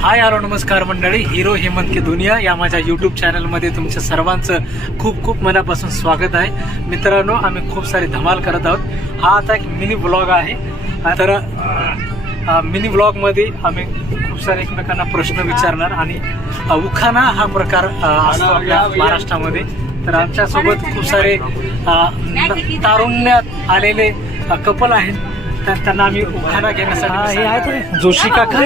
हाय आरो नमस्कार मंडळी. हिरो हेमंत की दुनिया या माझ्या यूट्यूब चॅनलमध्ये तुमच्या सर्वांचं खूप खूप मनापासून स्वागत आहे. मित्रांनो आम्ही खूप सारी धमाल करत आहोत. हा आता एक मिनी ब्लॉग आहे. तर मिनी ब्लॉगमध्ये आम्ही खूप सारे एकमेकांना प्रश्न विचारणार आणि उखाणा हा प्रकार असतो आपल्या महाराष्ट्रामध्ये. तर आमच्यासोबत खूप सारे तारुण्यात आलेले कपल आहेत. तर त्यांना आम्ही उखाणा घेण्यासाठी हे आहेत रे, जोशी काका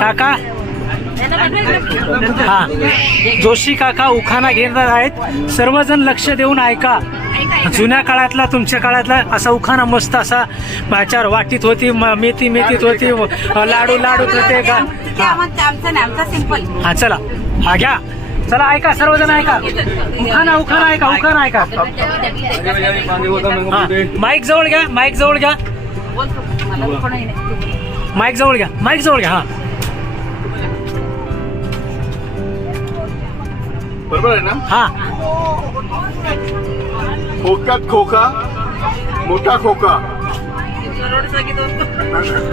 काका हा जोशी काका उखाणा घेणार आहेत सर्वजण लक्ष देऊन ऐका जुन्या काळातला तुमच्या काळातला असा उखाणा मस्त असा भाच्यावर वाटीत होती म- मेथी मेथीत होती लाडू लाडूत होते का हा. आमचं नाही आमचा सिंपल हा चला हा घ्या चला ऐका सर्वजण ऐका. उखाणा उखाणा ऐका उखाणा ऐका. हा माईक जवळ घ्या माईक जवळ घ्या. माईक जवळ घ्या माईक जवळ घ्या हा. बरोबर आहे ना? हा. खोक्यात खोका. मोठा खोका.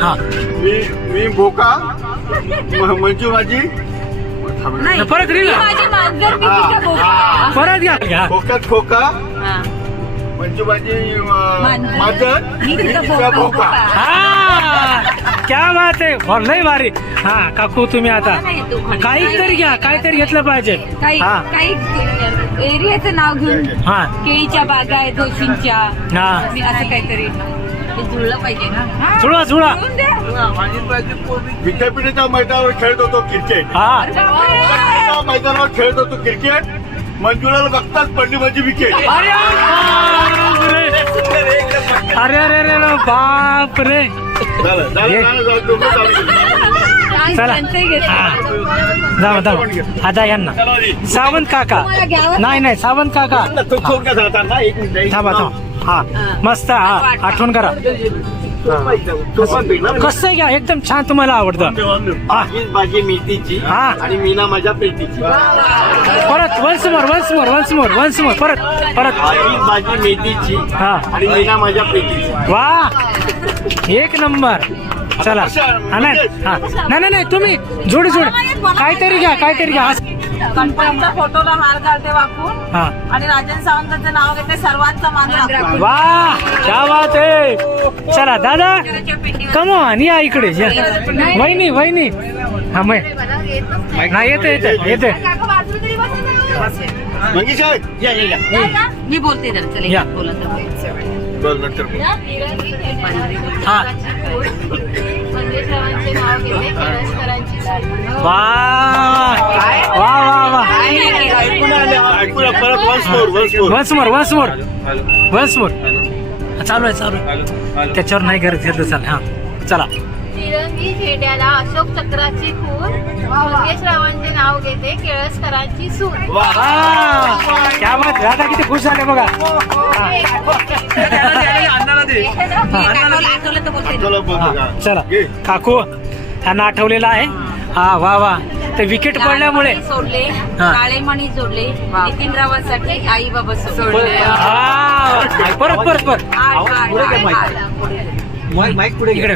हा. मी मी बोका. म- मंजू माझी परत रील. परत घ्या. घ्या. खोक्यात खोका. मंजू माझी मांजर. माझं मी तिचा तिचा बोका. बोका हा. क्या बात आहे. वा, लय भारी. हा काकू तुम्ही आता. काहीतरी घ्या काहीतरी घेतलं पाहिजे. काही हा. काही एरियाचं नाव घेऊन हा. केळीच्या बागा आहेत जोशींच्या हा. मी असं काहीतरी जुळलं पाहिजे ना हा. जुळवा जुळवा. विद्यापीठाच्या मैदानावर खेळत होतो क्रिकेट हा मैदानावर खेळत होतो क्रिकेट मंजुळाला बघताच पडली माझी विकेट अरे. अरे अरे बाप रे झालं झालं. झालं चालू. हा. जाऊ जाऊ आता यांना. सावंत काका? नाही नाही सावंत काका. तो खोक का झाला ना एक मिनिट थांबा थांबा. हा. मस्त हा. आठवण करा. कसं घ्या एकदम छान तुम्हाला आवडतं. हा. भाजी मेथीची हा. आणि मीना माझ्या पेटीची. परत once more once more once more once more परत परत. भाजी मेथीची हा. आणि मीना माझ्या पेटीची. वा. एक नंबर. चला. हा नाही. हा. नाही नाही, नाही. तुम्ही जोडी जोड. काहीतरी घ्या काहीतरी घ्या. असं- गणपतीच्या फोटोला हार घालते वाकून हा. आणि राजन सावंतांचं नाव घेते सर्वांचा मान राखून. वा क्या बात आहे. चला दादा. कमॉन या इकडे या. वहिनी वहिनी. हा मै नाही येते येते येते. मंगेश? या या या. मी बोलते जरा चल या. हा. वा वा वा वा ऐकून आले, ऐकून आले. परत once more, once more. Once more once more once more चालू आहे चालू आहे. त्याच्यावर नाही करत घेतलं चाल हा. चला. तिरंगी झेंड्याला अशोक चक्राची खून. मंगेशरावांचे नाव घेते केळसकरांची क्या बात दादा किती खुश झाले बघा. हा. चला. काकू त्यांना आठवलेला आहे. हा वा वा. ते विकेट पडल्यामुळे. सोडले. हा. काळेमणी जोडले. नितीन रावांसाठी आई बाबा सोडले हा. परत परत परत. आठ, आठ. इकडे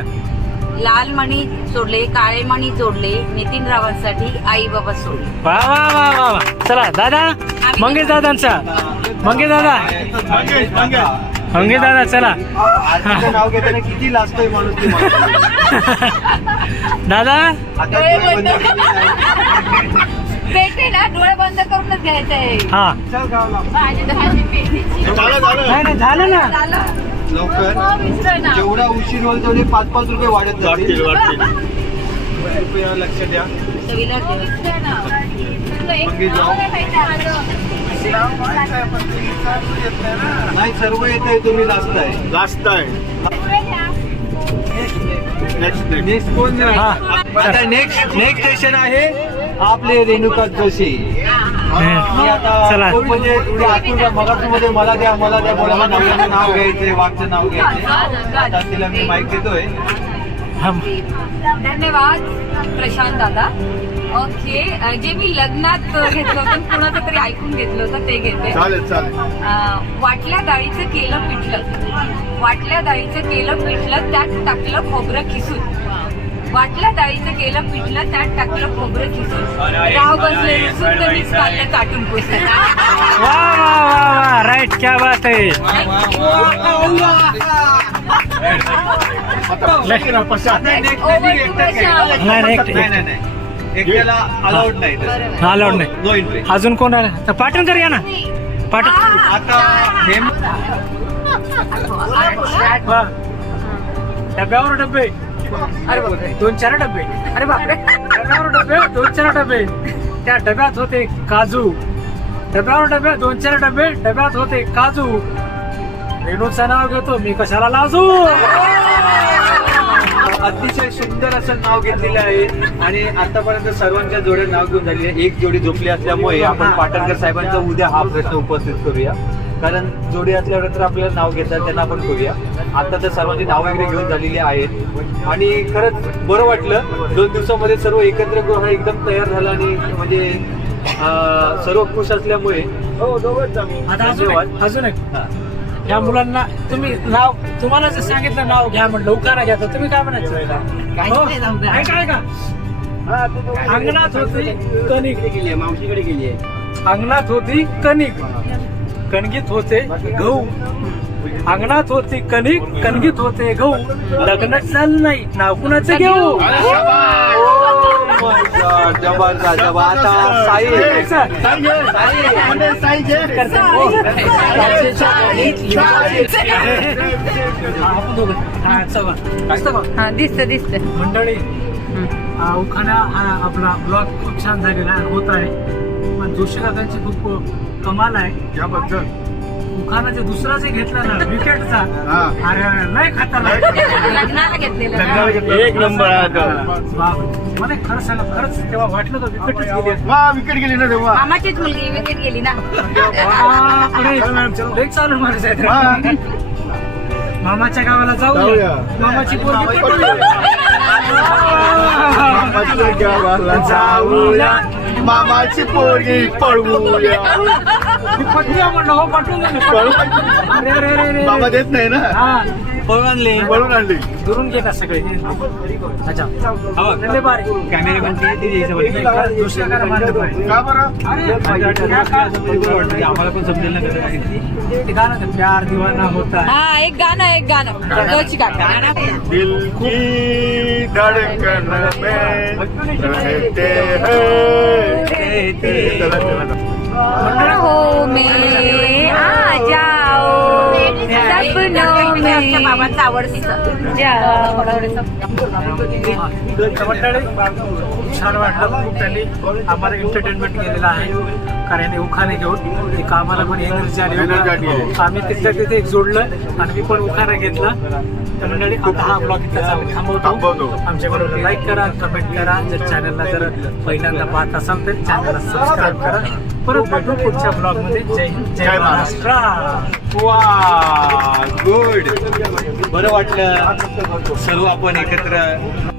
लाल मणी सोडले काळे मणी जोडले नितीन रावांसाठी आई बाबा सोडले. वा वा वा वा वा. चला दादा मंगेश दादांचा. मंगेश दादा. मंगेश, मंगेश. मंगेश दादा चला. आजीचं नाव घेताना किती लाजतोय माणूस ते मला. दादा? आता डोळे बंद केले नाही. भेटे ना डोळे बंद करूनच घ्यायचंय. हा. चल गावाला. झालं, झालं. नाही नाही झालं ना. लवकर. जेवढा उशीर होईल तेवढे पाच पाच रुपये वाढत वाटतील, जातील वाटतील. रुपयावर लक्ष द्या. चवीला मग जाऊ नाही सर्व येत आहे तुम्ही लाजताय लास्ट आहे. नेक्स्ट नेक्स्ट नेक्स्ट कोण हा. आता नेक्स्ट नेक्स्ट स्टेशन आहे आपले रेणुका जोशी. मी आता चला. म्हणजे थोडी आतून मगासूमध्ये मला द्या मला द्या बोला नवऱ्याचं नाव घ्यायचंय वाघचं नाव घ्यायचंय. आता तिला मी माईक देतोय. धन्यवाद प्रशांत दादा. ओके. जे मी लग्नात घेतलं होतं कुणाचं तरी ऐकून घेतलं होतं ते घेते. चालेल चालेल. वाटल्या डाळीचं केलं पिठलं. वाटल्या डाळीचं केलं पिठलं त्यात टाकलं खोबरं खिसून. वाटलं डाळीचं केलं पिठलं त्यात टाकलं खोबरं किसून राव बसले शुद्ध मीठ काढलं चाटून पुसलं वा वा वा वा. राईट क्या बात आहे. नाही? नाही, एकट्याला अलाउड नाही तसं. Allowed नाही. अजून कोण आलं तर पाठण कर या ना. पाठण आता वा. डब्यावर डबे. अरे बापरे दोन चार डबे. अरे बापरे. डब्यावर डबे दोन चार डबे. त्या डब्यात होते काजू. डब्यावर डबे दोन चार डबे. डब्यात होते काजू. रेणूचं नाव घेतो मी कशाला लाजू? अतिशय सुंदर असं नाव घेतलेलं आहे. आणि आतापर्यंत सर्वांच्या जोड्या नाव घेऊन झालेली आहे. एक जोडी झोपली असल्यामुळे आपण पाटणकर साहेबांचा उद्या हा प्रश्न उपस्थित करूया. कारण जोडी असल्यानंतर आपल्याला नाव घेतात त्यांना आपण करूया. आता तर सर्वांची नाव वगैरे घेऊन झालेली आहेत. आणि खरंच बरं वाटलं. दोन दिवसामध्ये सर्व एकत्र गृह एकदम तयार झालं आणि म्हणजे सर्व खुश असल्यामुळे हो धन्यवाद. अजून एक. हा. या मुलांना तुम्ही नाव तुम्हाला जर सांगितलं नाव घ्या म्हटलं उकारा घ्या तर तुम्ही काय म्हणायचं? हो? ऐका ऐका. अंगणात होती कणिक. गेली मावशीकडे गेली आहे अंगणात होती कणिक. कणगीत होते गहू. अंगणात होती कणिक कणगीत होते गहू. लग्न झालं नाही नाव कुणाचं घेऊ? जबरदस्त. आता साई. दिसतं का? हा दिसत दिसत मंडळी हा, उखाणा हा आपला ब्लॉग खूप छान झालेला आहे, होत आहे पण जोशी काकांची खूप कमाल आहे याबद्दल उखाणा जे दुसरा जे घेतला ना विकेटचा हा. अरे नाही खाताना एक नंबर मला खरं सांगा खरंच तेव्हा वाटलं विकेटच गेली वा विकेट गेली ना तेव्हा. मामाचीच मुलगी विकेट गेली ना. चालू. आहे. मामाच्या गावाला जाऊ जाऊया. मामाची पोरगी मामाच्या गावाला जाऊया. मामाची पोरगी पळवूया. पटूया म्हणलं हो गेलं. अरे अरे बाबा देत नाही ना? हा. पळून आणले पळून आणली दुरून सगळे अच्छा लय भारी. कॅमेरामॅन दुसऱ्या गाडा मारलं पाहिजे. का बरं अरे, या का? आम्हाला पण समजेल ना प्यार दिवाना होता है. हा एक गाणं एक गाणं दिल की धड़कन में रहते हैं हो में आ जाओ सपनों बाबांचं आवडतीचं. खूप छान वाटलं. खूप त्यांनी आम्हाला एंटरटेनमेंट केलेलं आहे. कारण याने उखाणे घेऊन एक आम्हाला पण एनर्जी आली. आम्ही तिथल्या तिथे एक जोडलं आणि मी पण उखाणा घेतला. तर मंडळी आता हा ब्लॉग इथं आम्ही थांबवतो. थांबवतो. आमच्याकडून लाईक करा कमेंट करा. जर चॅनलला जर पहिल्यांदा पाहत असाल तर चॅनलला सबस्क्राईब करा. परत भेटू पुढच्या ब्लॉगमध्ये. जय हिंद जय जय महाराष्ट्र. वा गुड बरं वाटलं. सर्व आपण एकत्र